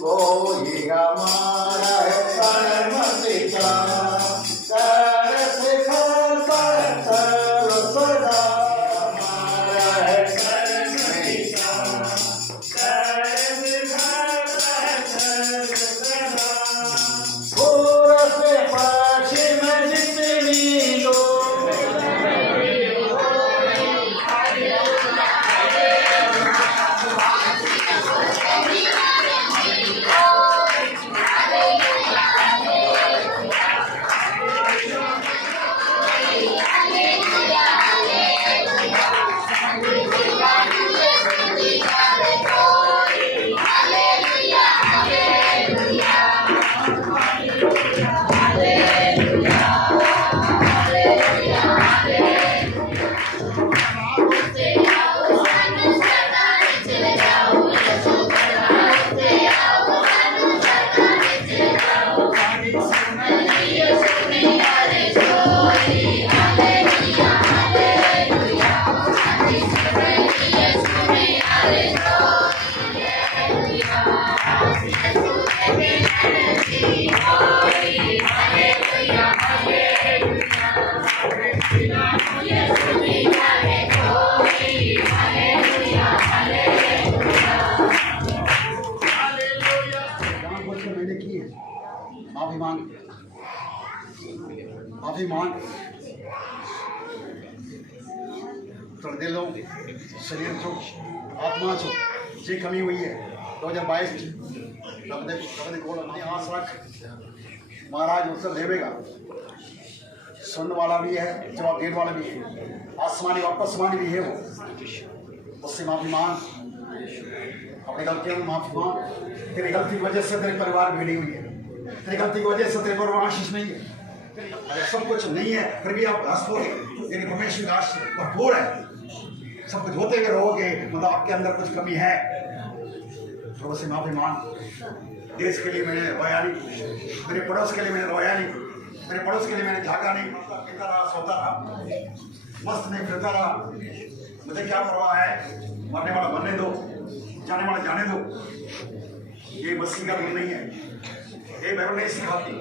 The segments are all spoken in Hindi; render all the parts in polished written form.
कोई हमारा है परम पिता, कर सिखाता सर्वदा, हमारा है परम पिता, कर सिखाता सर्वदा। पूर्व से पश्चिम जितनी लोग माफी मांग तो दिलों शरीर चो आत्मा चो जे कमी हुई है 2022 रब को अपनी आस रख, महाराज उत्तर देवेगा। सुनने वाला भी है, जवाब देने वाला भी है, आसमानी और अपसमानी भी है। वो उससे माफी मांग, अपनी गलतियों में माफी मांग। तेरी गलती की वजह से तेरे परिवार बिगड़ी हुई है, तेरी गलती की वजह से तेरे परिवार आशीष नहीं है। अगर सब कुछ नहीं है फिर भी आप हंसोगे, तेरी परमेश्वर का आशीष भरपूर है। सब कुछ होते हुए रहोगे, मतलब आपके अंदर कुछ कमी है, प्रभु से माफी मांग। देश के लिए मैंने रोया नहीं, मेरे पड़ोस के लिए मैंने रोया नहीं, मेरे पड़ोस के लिए मैंने झाँका नहीं, पीता रहा, सोता रहा, मस्त नहीं फिरता रहा। मुझे क्या परवाह है, मरने वाला मरने दो, जाने वाला जाने दो। ये मसीह का गुण नहीं है, ये बाइबल नहीं सिखाती।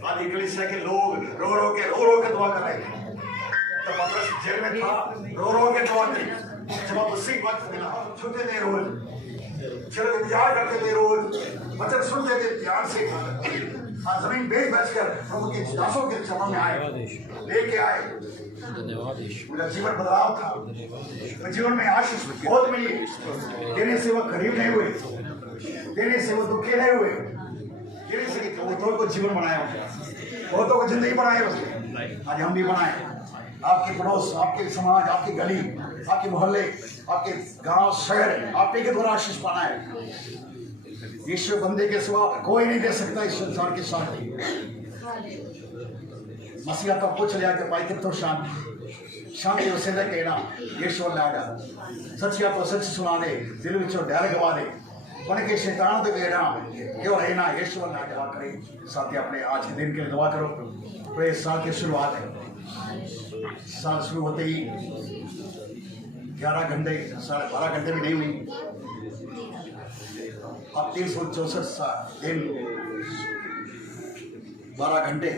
आज कलीसिया के लोग रो रो के दुआ कर रहे हैं। जब पतरस जेल में था, रो के दुआ करी। जब आप उसी वक्त मिला, छूते थे रोज, चलो इंतजार करते थे रोज, वचन सुनते थे ध्यान से। आज जमीन बेच कर प्रभु के दासों के चरण में आए, लेके आए। मेरा जीवन बदलाव था, मेरे जीवन में आशीष बहुत मिली। देने से वो गरीब नहीं हुए, देने से वो दुखी नहीं हुए, देने से बहुतों को जीवन बनाया, बहुतों को जिंदगी बनाए उसने। आज हम भी बनाए। आपके पड़ोस, आपके समाज, आपकी गली, आपके मोहल्ले, आपके गांव, शहर, आप एक द्वारा आशीष पाना है। यीशु बंदे के सिवा कोई नहीं दे सकता इस संसार के शांति। मसीहा तो पूछ लिया कि भाई तो शांति उसे दे कहना यीशु लागा सच या तो सच सुना दे, दिल विचों डर गवा दे, बन के शैतान तो कहना क्यों रहना यीशु लागा करे। साथी अपने आज के दिन के लिए दुआ करो। तो इस साल की शुरुआत है, साल शुरू होते ही 11 घंटे 12.5 घंटे भी नहीं हुई, अब 364 दिन 12 घंटे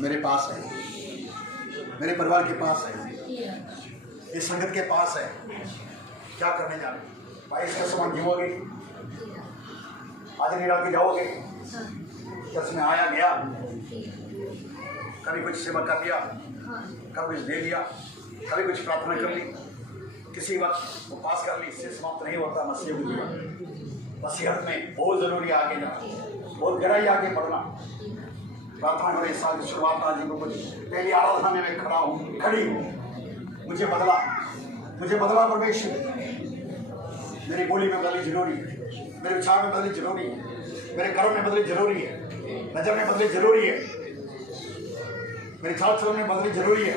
मेरे पास है, मेरे परिवार के पास है, इस संगत के पास है। क्या करने जा रहे 22 का समान जीवोगे, आज नहीं डाल के जाओगे। दस में आया गया, कभी कुछ सेवा कर दिया, कभी कुछ दे दिया, कभी कुछ प्रार्थना कर ली, किसी वक्त उपवास कर ली, इससे समाप्त नहीं होता मसीह का जीवन। मसीहत में बहुत जरूरी आगे जाना, बहुत गहराई आगे बढ़ना। प्रार्थना करें साल की शुरुआत आज को कुछ पहली आराधना में मैं खड़ी हूँ। मुझे बदला परमेश्वर। मेरी बोली में बदली जरूरी है, मेरे विचार में बदली जरूरी है, मेरे कर्म में बदली जरूरी है, नजर में बदली जरूरी है, मेरे चाल चलन में बदली जरूरी है,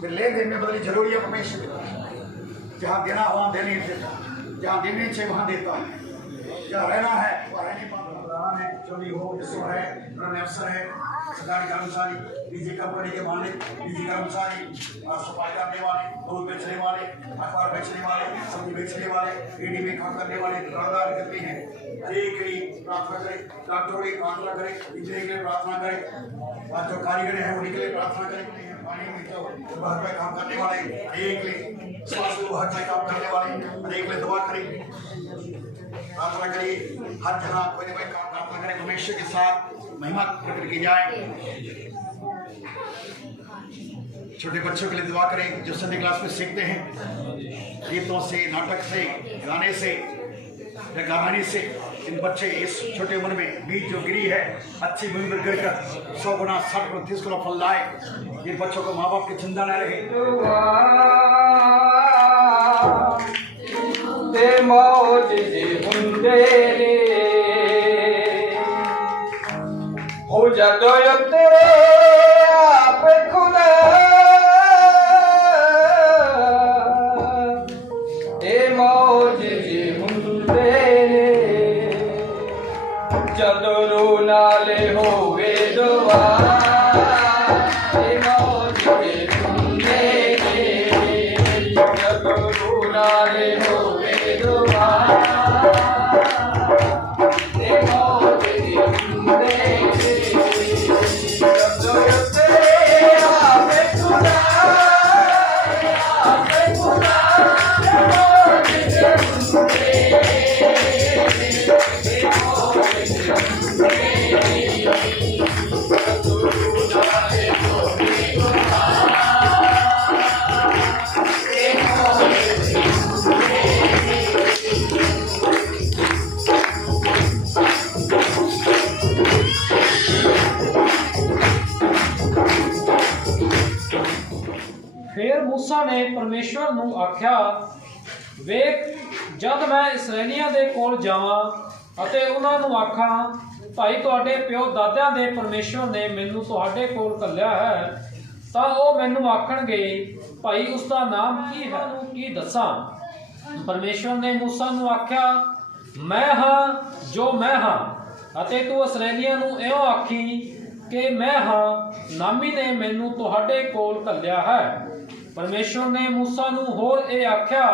मेरे लेन देन में बदली जरूरी है। परमेश्वर जहाँ देना वहाँ देने, जहाँ देने चाहिए वहाँ देता है, जहाँ रहना है वहाँ रहने पाता। प्रधान है, जो भी हो, यशो है, ब्रह्म अफसर है, सरकारी कर्मचारी, निजी कंपनी के मालिक, निजी कर्मचारी, सफाई करने वाले, दूध बेचने वाले, अखबार बेचने वाले, सब्जी बेचने वाले, ईडी में काम करने वाले, दुकानदार करते हैं, के लिए प्रार्थना करें, डॉक्टरों के लिए प्रार्थना करें, इंजीनियर के लिए प्रार्थना करें, और जो कारीगर हैं उनके लिए प्रार्थना करें, पानी में जो विभाग में काम करने वाले, एक लिए स्वास्थ्य विभाग में काम करने वाले, एक लिए दुआ करें, प्रार्थना करिए, हर जगह कोई ना कोई काम प्रार्थना करें, परमेश्वर के साथ महिमा प्रकट की जाए। छोटे बच्चों के लिए दुआ करें जो संडे क्लास में सीखते हैं, गीतों से, नाटक से, गाने से या कहानी से, इन बच्चे इस छोटे उम्र में बीज जो गिरी है अच्छी भूमि पर गिरकर 100 गुना 60 गुना 30 गुना फल लाए। इन बच्चों को माँ बाप की चिंता न रहे। हो जातो तेरे आप खुदा ए मौज जी हुंदे जदरू नाले होवे दुआ ए मौज जी हुंदे जदरू नाले होवे दुआ ए मौज जी हुंदे फिर मूसा ने परमेश्वर ਨੂੰ ਆਖਿਆ, ਵੇਖ ਜਦ ਮੈਂ ਇਸਰਾਏਲੀਆਂ ਦੇ ਕੋਲ ਜਾਵਾਂ ਅਤੇ ਉਹਨਾਂ ਨੂੰ ਆਖਾਂ, ਭਾਈ ਤੁਹਾਡੇ ਪਿਓ ਦਾਦਿਆਂ ਦੇ ਪਰਮੇਸ਼ਵਰ ਨੇ ਮੈਨੂੰ ਤੁਹਾਡੇ ਕੋਲ ਘੱਲਿਆ ਹੈ, ਤਾਂ ਉਹ ਮੈਨੂੰ ਆਖਣਗੇ, ਭਾਈ ਉਸ ਦਾ ਨਾਮ ਕੀ ਹੈ, ਉਹਨੂੰ ਕੀ ਦੱਸਾਂ। ਪਰਮੇਸ਼ਵਰ ਨੇ मूसा ਨੂੰ ਆਖਿਆ, ਮੈਂ ਹਾਂ ਜੋ ਮੈਂ ਹਾਂ, ਅਤੇ ਤੂੰ ਇਸਰਾਏਲੀਆਂ ਨੂੰ ਇਉਂ ਆਖੀ ਕਿ ਮੈਂ ਹਾਂ, ਨਾਮੀ ਨੇ ਮੈਨੂੰ ਤੁਹਾਡੇ ਕੋਲ ਘੱਲਿਆ ਹੈ। परमेश्वर ने मूसा नूं होर ਇਹ ਆਖਿਆ,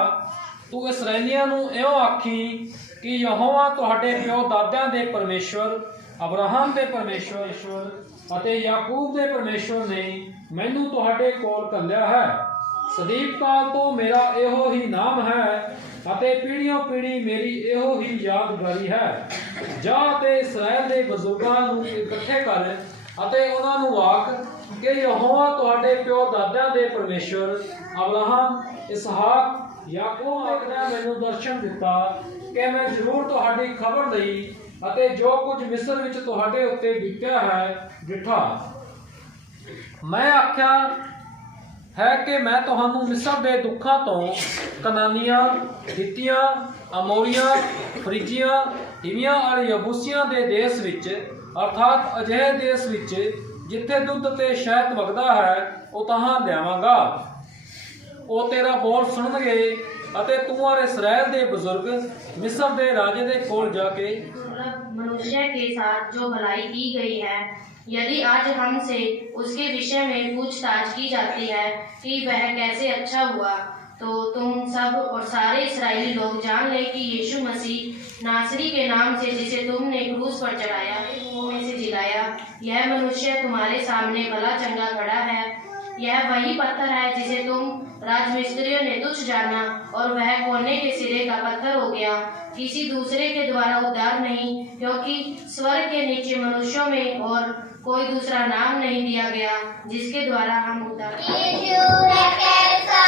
तू इसराइलियां नूं इउं आखी कि यहोवा तुहाडे प्यो दादियां दे परमेश्वर, अब्राहम दे परमेश्वर अते याकूब दे परमेश्वर ने मैनू तुहाडे कोल घल्लिया है। सदीप काल तो मेरा इहो ही नाम है अते पीढ़ियों पीढ़ी मेरी इहो ही यादगारी है। जा ते इसराइल दे बजुर्गां नूं इकट्ठे कर अते उन्हां नूं आख कि यहोवा तुहाडे प्यो दादियां दे परमेश्वर, अब्राहम, इसहाक, याकूब ने मैनू दर्शन दिता कि मैं जरूर तुहाडी खबर लई अते जो कुछ मिस्र विच तुहाडे उत्ते बीत्या है डिठा। मैं आख्या है कि मैं तुहानू मिस्र दे दुखों तो कनानियां, हित्तियां, अमोरियां, फ्रिजियां, हिवियां और यबूसियां दे देश विच अर्थात अजिहे देश विच जिथे दुध ते शहद वगदा है उतां लियावांगा। वो तेरा बोल सुनणगे अते तू और इसराइल दे बुजुर्ग मिस्र दे राजे दे कोल जाके मनुष्य के साथ जो भलाई की गई है, यदि आज हमसे उसके विषय में पूछताछ की जाती है कि वह कैसे अच्छा हुआ, तो तुम सब और सारे इस्राएली लोग जान ले कि यीशु मसीह नासरी के नाम से, जिसे तुमने क्रूस पर चढ़ाया, में से जिलाया, यह मनुष्य तुम्हारे सामने भला चंगा खड़ा है। यह वही पत्थर है जिसे तुम राजमिस्त्रियों ने तुच्छ जाना और वह कोने के सिरे का पत्थर हो गया। किसी दूसरे के द्वारा उद्धार नहीं, क्योंकि स्वर्ग के नीचे मनुष्यों में और कोई दूसरा नाम नहीं दिया गया जिसके द्वारा हम उद्धार यीशु है कैसा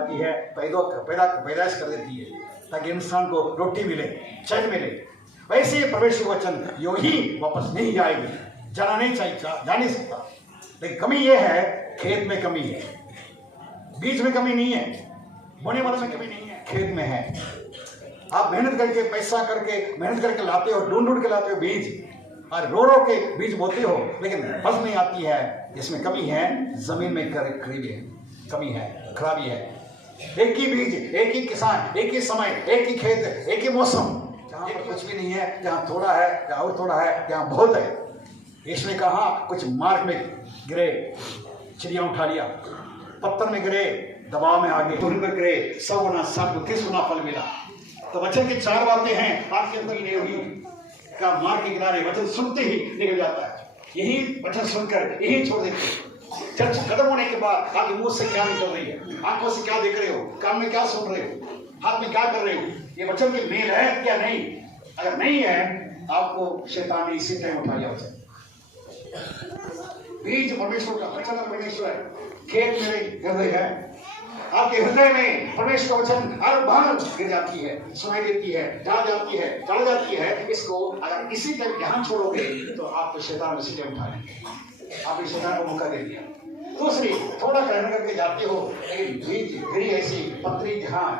आती है पैदाइश कर देती है ताकि इंसान को रोटी मिले, चैन मिले। वैसे ही परमेश्वर का वचन यूं ही वापस नहीं जाएगी, जाना नहीं चाहिए, जा नहीं सकता। लेकिन कमी ये है, खेत में कमी है, बीज में कमी नहीं है, बोने वाले में कमी नहीं है, खेत में है। आप मेहनत करके, पैसा करके, मेहनत करके लाते हो, ढूंढ के लाते हो बीज, और रो के बीज बोते हो, लेकिन फसल नहीं आती है। इसमें कमी है, जमीन में खराबी है, कमी है, खराबी है। एक ही बीज, एक ही किसान, एक ही समय, एक ही खेत, एक ही मौसम, जहाँ पर कुछ भी नहीं है, जहाँ थोड़ा है, जहाँ और थोड़ा है, जहाँ बहुत है। इसने कहा कुछ मार्ग में गिरे, चिड़िया उठा लिया, पत्थर में गिरे, दबाव में आ गए, धूल में गिरे, 100 गुना 30 गुना फल मिला। तो वचन की 4 बातें हैं आपके अंदर ही नहीं हुई का मार्ग के किनारे वचन सुनते ही निकल जाता है। यही वचन सुनकर यही छोड़ देते हैं। चर्च खत्म होने के बाद आपके मुंह से क्या निकल रही है, आंखों से क्या देख रहे हो, कान में क्या सुन रहे हो, हाथ में क्या कर रहे हो, ये वचन की मेल है क्या नहीं? अगर नहीं है, आपको शैतान ने इसी टाइम उठा लिया वचन। बीज परमेश्वर का वचन परमेश्वर है, खेत मेरे हृदय है। आपके हृदय में परमेश्वर का वचन हर बार गिर जाती है, सुनाई देती है, चढ़ जाती है। इसको अगर इसी टाइम ध्यान छोड़ोगे तो आपको शैतान इसी टाइम उठा लेंगे। आपने शैतान को मौका दे दिया। दूसरी, थोड़ा ग्रहण करके जाते हो, लेकिन बीज गिरी ऐसी पत्री ध्यान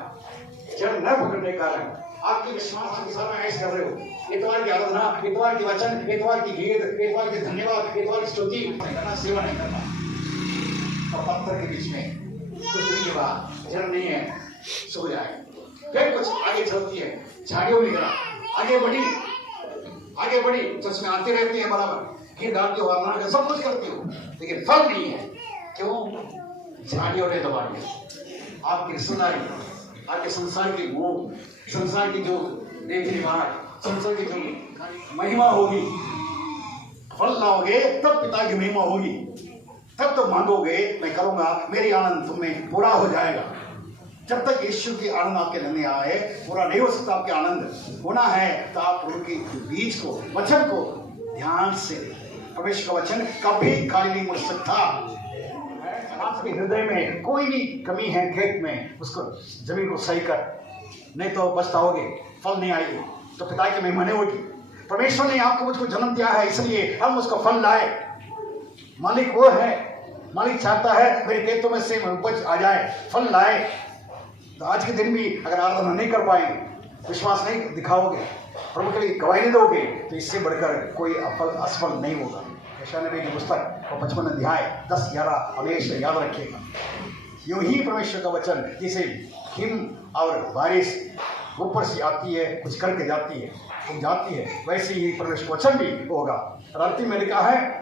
जड़ न पकड़ने के कारण आपके विश्वास के अनुसार ऐसे कर रहे हो। इतवार की आराधना, इतवार की वचन, इतवार की गीत, इतवार के धन्यवाद, इतवार की स्तुति करना, सेवा नहीं करना। और पत्थर के बीच में कुछ दिन के बाद जड़ नहीं है, सो जाए, फिर कुछ आगे चलती है, झाड़ियों में गिरा, आगे बढ़ी, चश्मे आते रहते हैं बराबर, घी डालते हो, आराधना सब कुछ करते हो, लेकिन फल नहीं है। क्यों? झाड़ियों ने दबा दिया। आपकी रिश्तेदारी, आपके संसार की मोह, संसार की जो रीति रिवाज, संसार की जो महिमा होगी, फल लाओगे तब पिता की महिमा होगी, तब तो मांगोगे मैं करूंगा, मेरी आनंद तुम्हें पूरा हो जाएगा। जब तक यीशु की आनंद आपके अंदर नहीं आए, पूरा नहीं हो सकता। आपके आनंद होना है तो आप उनके बीज को, वचन को ध्यान से, परमेश्वर का वचन कभी खाली नहीं मुड़ सकता। आपके हृदय में कोई भी कमी है खेत में, उसको जमीन को सही कर, नहीं तो पछताओगे, फल नहीं आएगी, तो पिता की महिमा नहीं होगी। परमेश्वर ने आपको मुझको जन्म दिया है, इसलिए हम उसको फल लाए। मालिक वो है, मालिक चाहता है मेरे खेतों में से उपज आ जाए, फल लाए। तो आज के दिन भी अगर आराधना नहीं कर पाएंगे, विश्वास नहीं दिखाओगे, प्रभु के लिए गवाही नहीं दोगे, तो इससे बढ़कर कोई असफल नहीं होगा। यशायाह नबी की पुस्तक और 55 अध्याय 10-11 हमेशा याद रखिएगा। यूं ही परमेश्वर का वचन जैसे हिम और बारिश ऊपर से आती है, कुछ करके जाती है, जाती है, वैसे ही परमेश्वर का वचन भी होगा। और अंतिम में लिखा है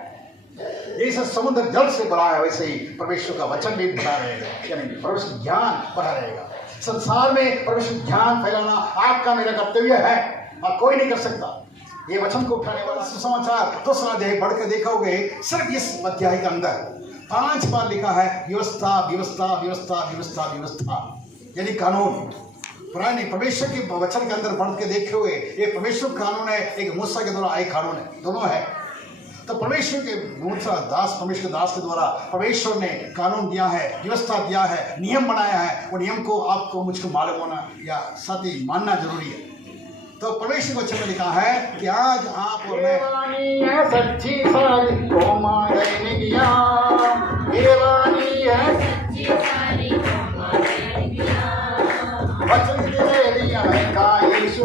जैसे समुद्र जल से भरा है, वैसे ही परमेश्वर का वचन भी भरा रहेगा, यानी परमेश्वर ज्ञान भरा रहेगा। संसार में परमेश्वर ज्ञान फैलाना आपका मेरा कर्तव्य है, और कोई नहीं कर सकता। ये वचन को उठाने वाला सुसमाचार दूसरा अध्याय बढ़ के देखोगे, सिर्फ इस अध्याय के अंदर 5 बार लिखा है व्यवस्था, व्यवस्था, व्यवस्था, व्यवस्था, व्यवस्था, यानी कानून। पुराने परमेश्वर के वचन के अंदर बढ़ के देखोगे, ये परमेश्वर कानून है, एक मूसा के द्वारा आए कानून है, दोनों है। तो परमेश्वर के मूसा दास, परमेश्वर दास के द्वारा परमेश्वर ने कानून दिया है, व्यवस्था दिया है, नियम बनाया है। वो नियम को आपको मुझको मालूम होना या साथ ही मानना जरूरी है। तो परमेश्वर को वचन में लिखा है कि आज आप और मैं सच्ची सारी कौमा रहने दिया, वचन दे दिया है का यीशु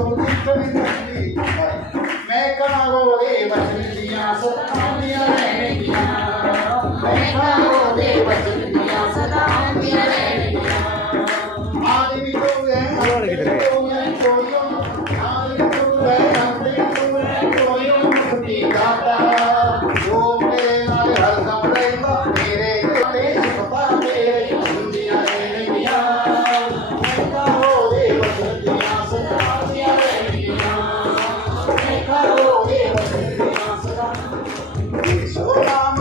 मैं कहो रे वचन दिया सदा रहने दिया, मैं कहो रे वचन दिया सदा रहने दिया। आदमी तो है राम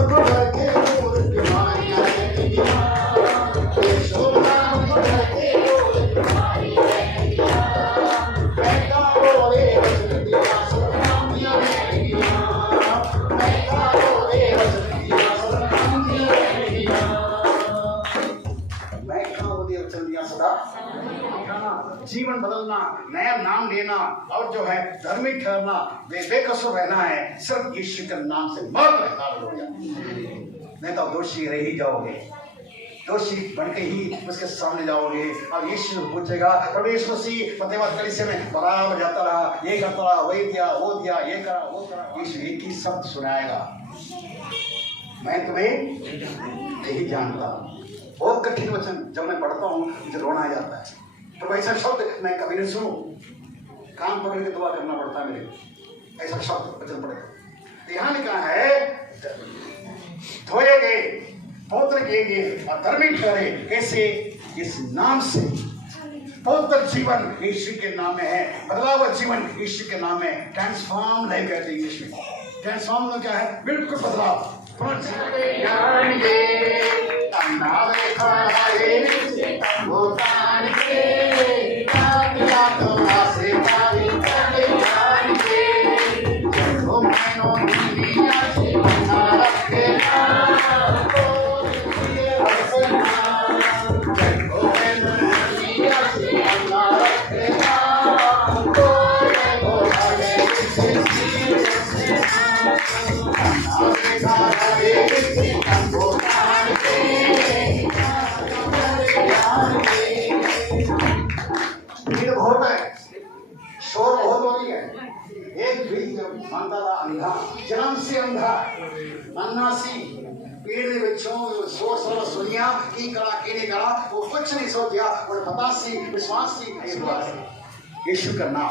जीवन बदलना, नया नाम लेना और जो है धर्मी ठहरना, बेकसूर रहना है, सिर्फ यीशु के नाम से मात्र हो जाए। नहीं तो दोषी रह ही जाओगे, दोषी बन के ही उसके सामने जाओगे और यीशु पूछेगा प्रभु यीशु मसीह फतेहबाद कलीसिया में बराबर जाता रहा, ये करता रहा, वही दिया, वो दिया, ये करा, वो करा। यीशु एक ही शब्द सुनाएगा, मैं तुम्हें नहीं जानता। बहुत कठिन वचन जब मैं पढ़ता हूँ मुझे रोना आ जाता है। तो ऐसा शब्द मैं कभी नहीं सुनूं, कान पकड़ के दुआ करना पड़ता है मेरे, ऐसा शब्द वचन पड़ेगा। यहाँ लिखा है धोए गए, पवित्र किए गए और धर्मी ठहरे, कैसे? इस नाम से। पवित्र जीवन यीशु के नाम में है, बदला हुआ जीवन यीशु के नाम में। ट्रांसफॉर्म नहीं कहते यीशु, ट्रांसफॉर्म तो क्या है? बिल्कुल बदलाव। बहुत है, शोर बहुत हो रही है। एक भी मानता था अंधा, जन्म से अंधा, अन्नासी पेड़ ਦੇ ਵਿੱਚੋਂ ਸੋਚ ਸਾਰਾ ਸੁਣਿਆ ਕੀ ਕਰਾ ਕਿਹਨੇ ਕਰਾ, वो कुछ नहीं सोचा, और पता सी विश्वास सी यीशु का नाम,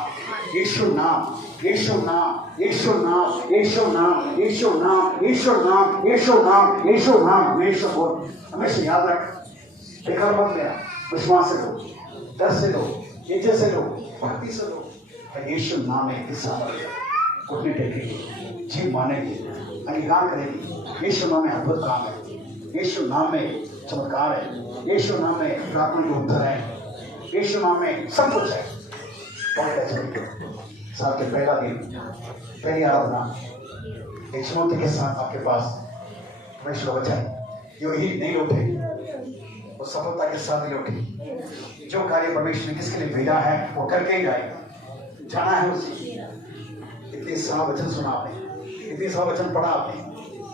यीशु नाम, यीशु नाम, यीशु नाम, यीशु नाम, यीशु नाम, यीशु नाम, यीशु नाम, यीशु नाम, यीशु बोल हमेशा याद रख। बेकार मत लेना, विश्वास से लो, डर से लो, इज्जत से लो, भक्ति से लो। यीशु नाम है, हिस्सा उठने टेकेगी, जी मानेगी, अंगीकार करेगी। यीशु नाम में अद्भुत काम है, यीशु नाम में चमत्कार है, यीशु नाम में प्रार्थना के उत्तर है, यीशु नाम में सब कुछ है। साल के पहला दिन, पहली आराधना एक चुनौती के साथ आपके पास परमेश्वर वचन, जो ही नहीं उठे वो सफलता के साथ नहीं उठे। जो कार्य परमेश्वर ने किसके लिए भेजा है वो करके ही जाएगा, जाना है उसी। इतने सारा वचन सुना आपने, इतने सारा वचन पढ़ा आपने,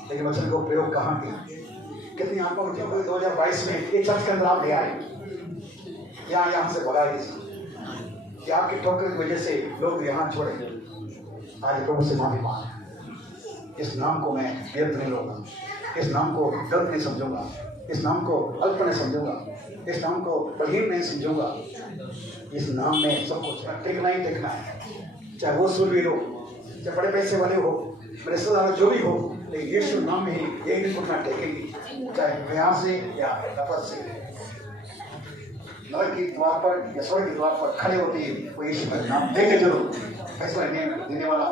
लेकिन वचन को प्रयोग कहाँ किया? कितनी आत्महत्या को 2022 में ये चर्च के अंदर आप ले आए, यहाँ से भगा दीजिए कि आपकी ठोकर की वजह से लोग यहाँ छोड़े। आज प्रभु से माफी मांग, इस नाम को मैं व्यर्थ नहीं लूंगा, इस नाम को गलत नहीं समझूंगा, इस नाम को अल्प नहीं समझूंगा, इस नाम को बलहीन नहीं समझूंगा। इस नाम में सब कुछ टिकना ही टिकना है, चाहे वो सूरवीर हो, चाहे बड़े पैसे वाले हो, रिश्तेदार जो भी हो, लेकिन यीशु नाम में ही एक दिन उठना टेकेगी, चाहे प्रयास से या तपस्या से। नर के द्वार पर या स्वर्ग के द्वार पर खड़े होते हैं, वो यीशु का नाम देंगे जरूर। पैसा देने वाला,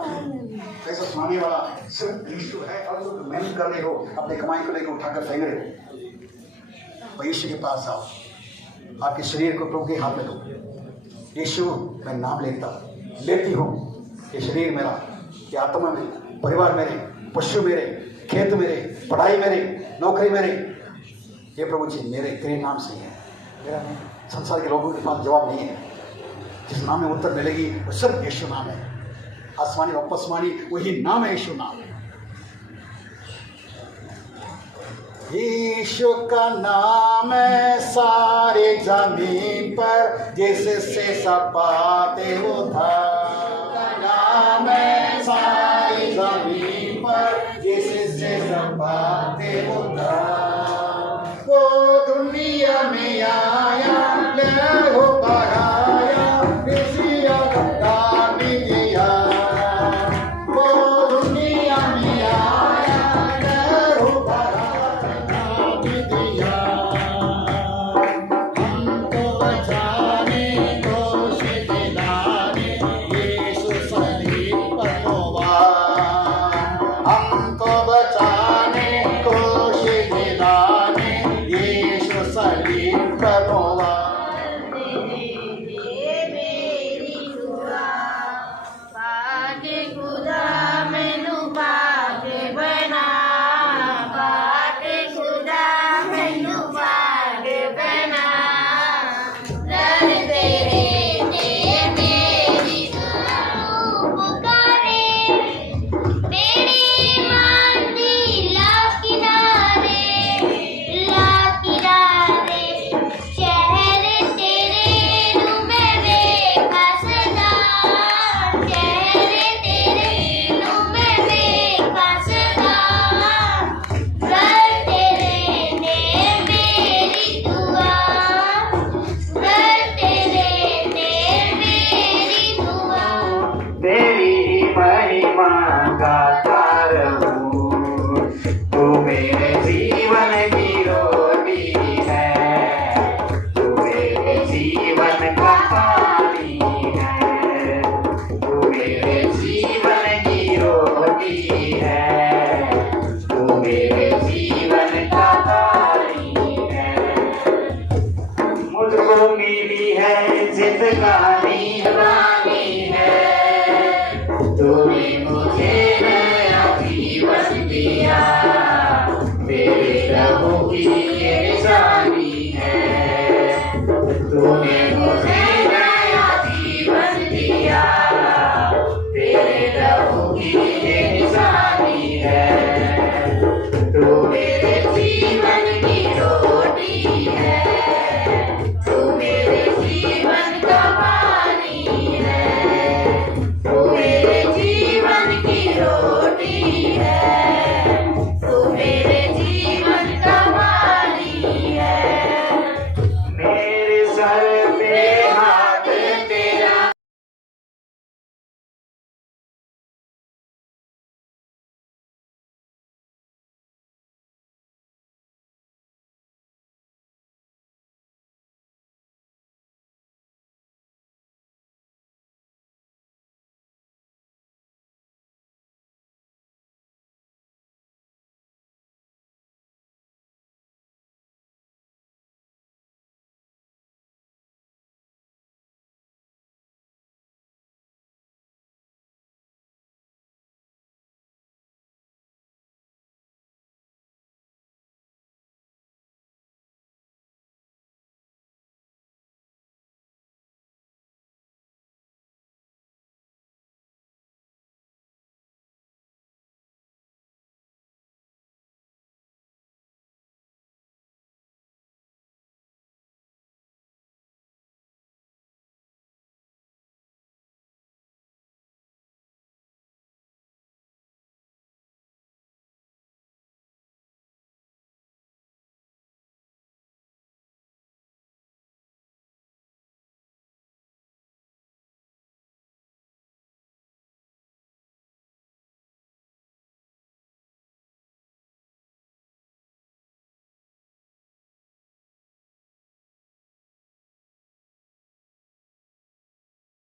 पैसा सुनाने वाला सिर्फ यीशु है। और जो मेहनत कर रहे हो, अपने कमाई को लेकर उठाकर फेंक रहे हो, वो यीशु के पास आओ, आपके शरीर को प्रभु के हाथ में दो। यीशु मैं नाम लेती हूँ, ये शरीर मेरा, ये आत्मा मेरी, परिवार मेरे, पशु मेरे, खेत मेरे, पढ़ाई मेरी, नौकरी मेरी, ये प्रभु जी मेरे तेरे नाम से है, मेरा नहीं। संसार के लोगों के पास जवाब नहीं है, जिस नाम में उत्तर मिलेगी वो सिर्फ यीशु नाम है। आसमानी वापसमानी वही नाम है, यीशु नाम। यीशु का नाम है सारे जमीन पर, जिससे सब पाते उद्धार। नाम है सारी जमीन पर, जिससे सब पाते उद्धार। वो दुनिया में आया, लहू बढ़ाया, किसी अवतार में दिया। वो दुनिया में आया, लहू बढ़ाया भी दिया। हमको बचाने, दोष दिलाने, यीशु सलीब पर हुआ। हमको बचाने, रोटी है, तू मेरे जीवन का पानी है। मुझको मिली है जिंदगानी जवानी है, तूने मुझे नया जीवन दिया, तेरे लहू की ये निशानी है। तूने मुझे नया जीवन दिया, तेरे लहू की ये निशानी है। तू मेरे जीवन की रोटी है, तू मेरे जीवन का पानी है, तू मेरे जीवन की रोटी